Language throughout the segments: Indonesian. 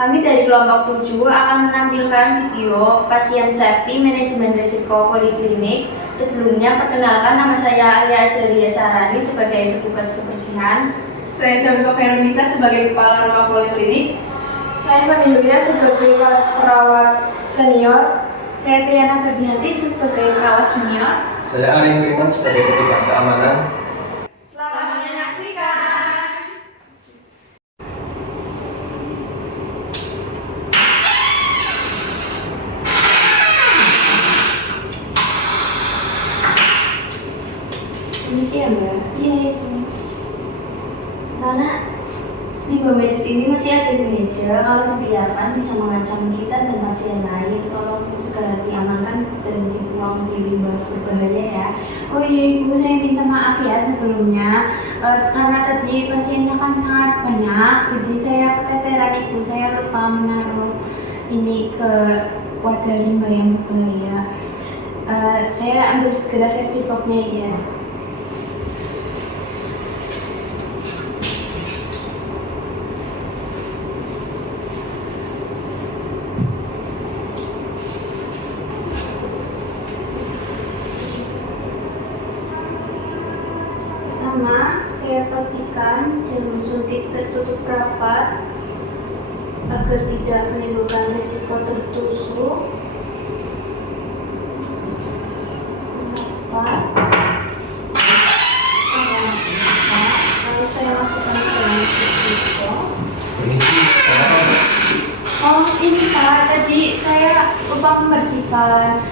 Kami dari kelompok 7 akan menampilkan video pasien safety manajemen risiko poliklinik. Sebelumnya, perkenalkan nama saya Alia Azelia Sarani sebagai petugas kebersihan. Saya Syamiko Khairunisa sebagai kepala rumah poliklinik. Saya Fani Lubina sebagai perawat senior. Saya Triana Ferdianti sebagai perawat junior. Saya Ari Nuriman sebagai petugas keamanan. Selamat menyaksikan. Permisi ya Mbak. Iya itu. Karena limbah medis ini masih ada di meja, kalau dibiarkan bisa mengancam kita dan pasien lain. Tolong segera diamankan dan dibuang di limbah berbahaya ya. Oh iya Ibu, saya minta maaf ya sebelumnya karena tadi pasiennya kan sangat banyak, jadi saya keteteran Ibu, saya lupa menaruh ini ke wadah limbah yang berbahaya. Saya ambil segera safety box-nya ya. Pertama, saya pastikan jarum suntik tertutup rapat agar tidak menimbulkan risiko tertusuk. Lalu saya masukkan ke dalam suntik. Oh ini Pak, tadi saya lupa membersihkan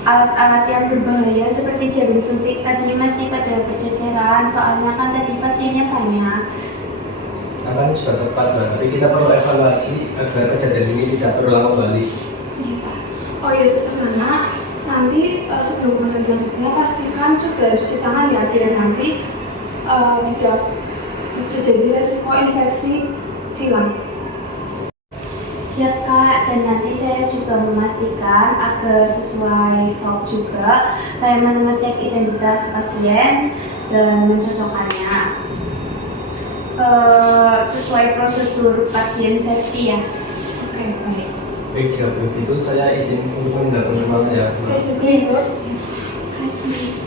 alat-alat yang berbahaya seperti jarum suntik tadi masih pada berceceran, soalnya kan tadi pasiennya banyak. Angkanya sudah tepat, Mbak. Tapi kita perlu evaluasi agar kejadian ini tidak terulang kembali. Oh iya Suster Nana, nanti sebelum pembahasan selanjutnya pastikan juga cuci tangan ya biar nanti tidak terjadi resiko infeksi silang. Siap Kak, dan nanti saya juga memastikan agar sesuai SOP juga saya mengecek identitas pasien dan mencocokkannya sesuai prosedur pasien safety ya. Oke, baik. Baik, jika begitu saya izin untuk meninggalkan ruangan ya. Oke, juga Bos. Terima kasih.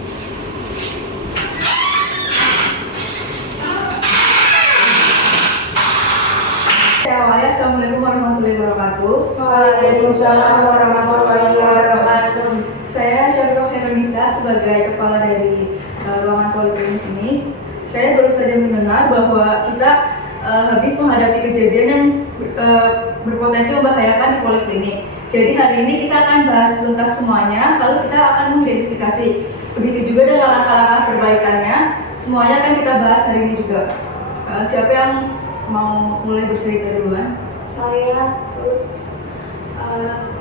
Assalamualaikum warahmatullahi wabarakatuh. Waalaikumsalam warahmatullahi wabarakatuh. Saya Syamiko Khairunisa sebagai kepala dari ruangan poliklinik ini. Saya baru saja mendengar bahwa kita habis menghadapi kejadian yang berpotensi membahayakan di poliklinik. Jadi hari ini kita akan bahas tuntas semuanya, lalu kita akan mengidentifikasi. Begitu juga dengan langkah-langkah perbaikannya, semuanya akan kita bahas hari ini juga. Siapa yang mau mulai bercerita duluan? Saya terus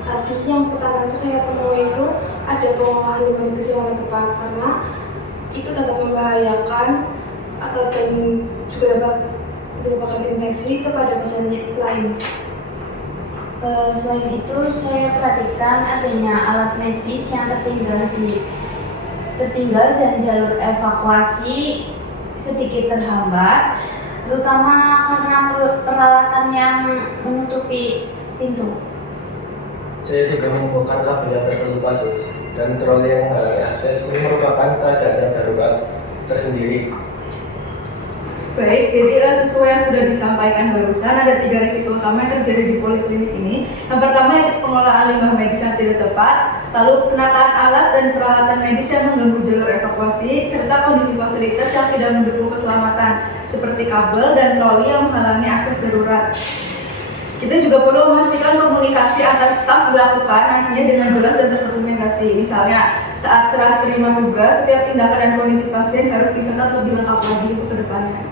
tadi yang pertama itu saya temui itu ada pengolahan limbah medis yang oleh tepat karena itu dapat membahayakan atau dan juga dapat menyebabkan infeksi kepada pasien lain. Selain itu, saya perhatikan adanya alat medis yang tertinggal dan jalur evakuasi sedikit terhambat, terutama karena peralatan yang menutupi pintu. Saya juga mengumpulkan kabel yang terkelupas dan troli yang menghalangi akses. Ini merupakan keadaan darurat tersendiri. Baik, jadi sesuai yang sudah disampaikan barusan, ada 3 risiko utama yang terjadi di poliklinik ini. Yang pertama yaitu pengelolaan limbah medis yang tidak tepat, lalu penataan alat dan peralatan medis yang mengganggu jalur evakuasi, serta kondisi fasilitas yang tidak mendukung keselamatan, seperti kabel dan troli yang menghalangi akses darurat. Kita juga perlu memastikan komunikasi antar staf dilakukan nantinya dengan jelas dan terdokumentasi. Misalnya, saat serah terima tugas, setiap tindakan dan kondisi pasien harus dicatat lebih lengkap lagi untuk kedepannya.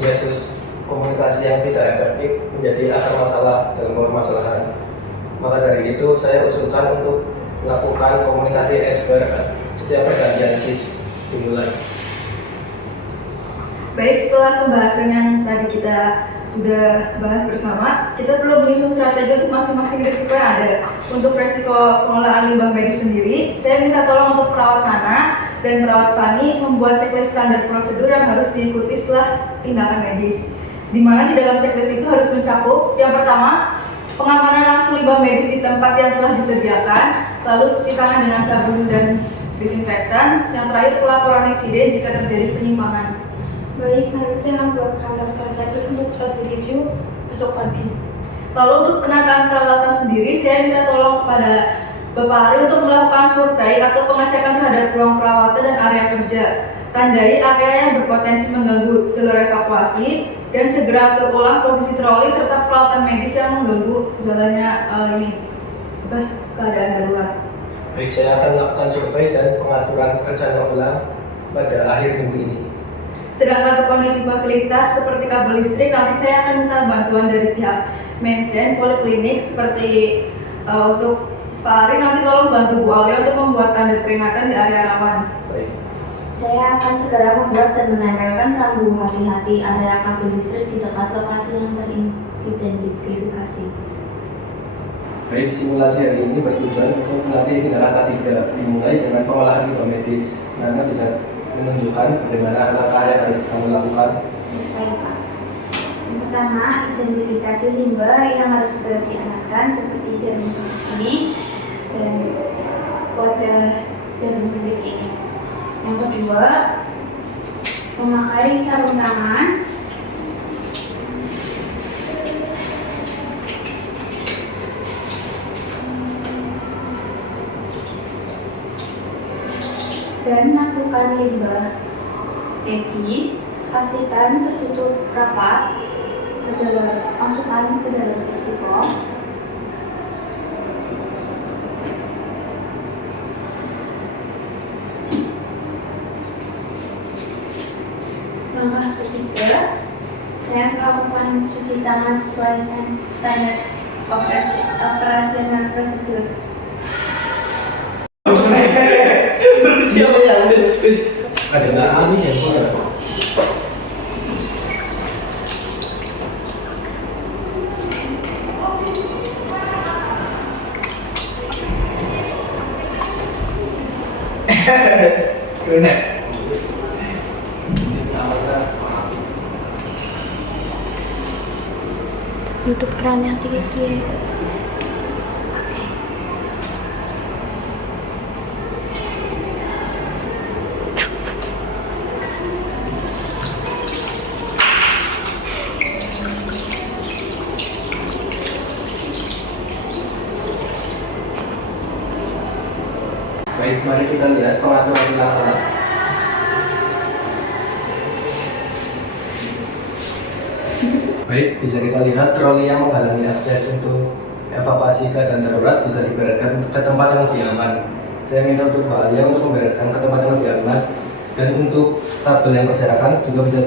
Yesus, komunikasi yang tidak efektif menjadi akar masalah dalam permasalahan. Maka dari itu, saya usulkan untuk melakukan komunikasi esber setiap pergantian shift dimulai. Baik, setelah pembahasan yang tadi kita sudah bahas bersama, kita perlu menyusun strategi untuk masing-masing risiko yang ada. Untuk risiko pengelolaan limbah medis sendiri, saya minta tolong untuk perawat Nana dan perawat Fani membuat checklist standar prosedur yang harus diikuti setelah tindakan medis. di mana di dalam checklist itu harus mencakup yang pertama, pengamanan langsung limbah medis di tempat yang telah disediakan, lalu cuci tangan dengan sabun dan disinfektan, yang terakhir pelaporan insiden jika terjadi penyimpangan. Baik, nanti saya akan buatkan daftar checklist untuk bisa direview besok pagi. Lalu untuk penataan peralatan sendiri, saya minta tolong kepada Bapak Ari untuk melakukan survei atau pengecekan terhadap ruang perawatan dan area kerja. Tandai area yang berpotensi mengganggu jalur evakuasi dan segera atur ulang posisi troli serta peralatan medis yang mengganggu jalannya keadaan darurat. Baik, saya akan melakukan survei dan pengaturan rencana ulang pada akhir minggu ini. Sedangkan untuk kondisi fasilitas seperti kabel listrik, nanti saya akan minta bantuan dari pihak Mensen Poliklinik seperti untuk Pak Ari nanti tolong bantu Bu Alia untuk membuat tanda peringatan di area rawan. Baik. Saya akan segera membuat dan menempelkan rambu hati-hati area kabel listrik di dekat lokasi yang teridentifikasi. Baik, simulasi hari ini bertujuan untuk melatih tindakan K3 dimulai dengan pengolahan limbah medis. Nana bisa menunjukkan bagaimana langkah yang harus kamu lakukan. Baik, Pak. Yang pertama, identifikasi limbah yang harus segera diamankan seperti jarum suntik ini dan wadah jarum suntik ini. Yang kedua, memakai sarung tangan dan masukkan limbah medis, pastikan tertutup rapat masukkan ke dalam styrofoam. Langkah ketiga, saya melakukan cuci tangan sesuai standar operasional prosedur. Siapa ya? Ada nggak aneh ya soalnya? Kena. YouTube kerannya tinggi. Baik, mari kita lihat pengaturan ulang alat. Baik, bisa kita lihat troli yang menghalangi akses untuk evakuasi keadaan darurat bisa dibereskan ke tempat yang lebih aman. Saya minta untuk Pak Alia untuk membereskan ke tempat yang lebih aman, dan untuk kabel yang berserakan juga bisa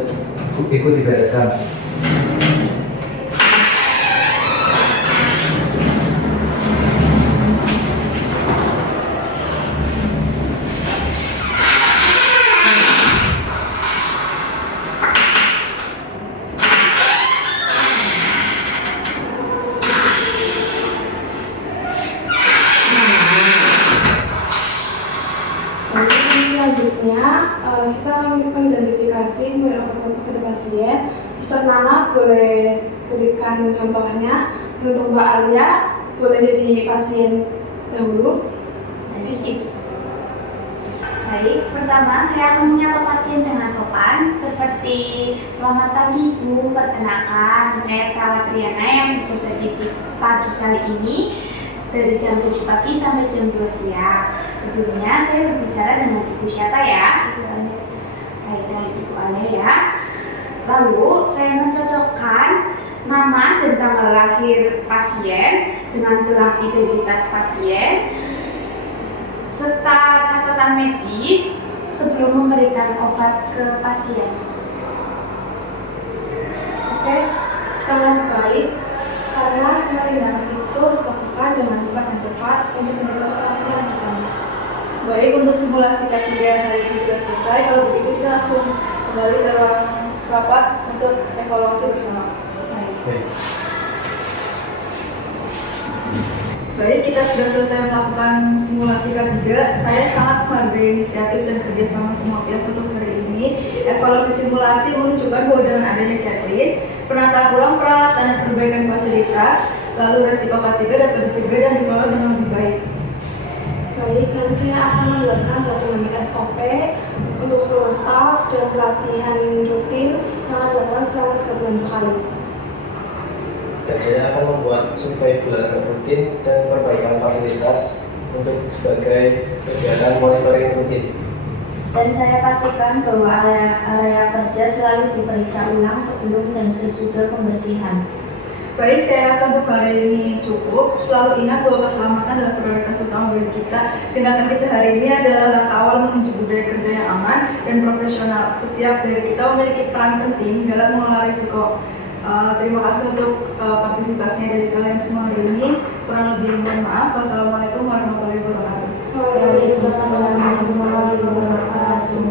ikut dibereskan. Selanjutnya, kita akan melakukan identifikasi kepada pasien. Mister Nana boleh berikan contohnya. Untuk Mbak Alia, boleh jadi pasien dahulu. Baik, pertama saya akan menyapa pasien dengan sopan seperti selamat pagi Bu, perkenalkan saya perawat Riana yang menjaga di shift pagi kali ini dari jam 7 pagi sampai jam 2 siang. Sebelumnya saya berbicara dengan Ibu siapa ya? Ibu Alia. Baik, dengan Ibu Alia ya. Lalu saya mencocokkan nama dan tanggal lahir pasien dengan gelang identitas pasien serta catatan medis sebelum memberikan obat ke pasien. Oke, sangat baik karena semua tindakan itu harus dilakukan dengan cepat dan tepat untuk menjaga keselamatan bersama. Baik, untuk simulasi K3 hari ini sudah selesai. Kalau begitu kita langsung kembali ke ruang rapat untuk evaluasi bersama. Baik. Baik, kita sudah selesai melakukan simulasi K3. Saya sangat menghargai inisiatif dan kerjasama semua pihak untuk hari ini. evaluasi simulasi menunjukkan bahwa dengan adanya checklist, penataan ulang peralatan dan perbaikan fasilitas, lalu resiko K3 dapat dicegah dan dikelola dengan lebih baik. Baik, nanti saya akan membuatkan dokumen SOP untuk seluruh staf dan pelatihan rutin yang akan dilakukan selama 3 bulan sekali. Dan saya akan membuat survei bulanan rutin dan perbaikan fasilitas untuk sebagai kegiatan monitoring rutin. Dan saya pastikan bahwa area kerja selalu diperiksa ulang sebelum dan sesudah pembersihan. Baik, saya rasa untuk hari ini cukup. Selalu ingat bahwa keselamatan adalah prioritas utama bagi kita. Tindakan kita hari ini adalah langkah awal menuju budaya kerja yang aman dan profesional. Setiap dari kita memiliki peran penting dalam mengelola risiko. Terima kasih untuk partisipasinya dari kalian semua hari ini. Kurang lebih mohon maaf. Wassalamualaikum warahmatullahi wabarakatuh. Waalaikumsalam warahmatullahi wabarakatuh.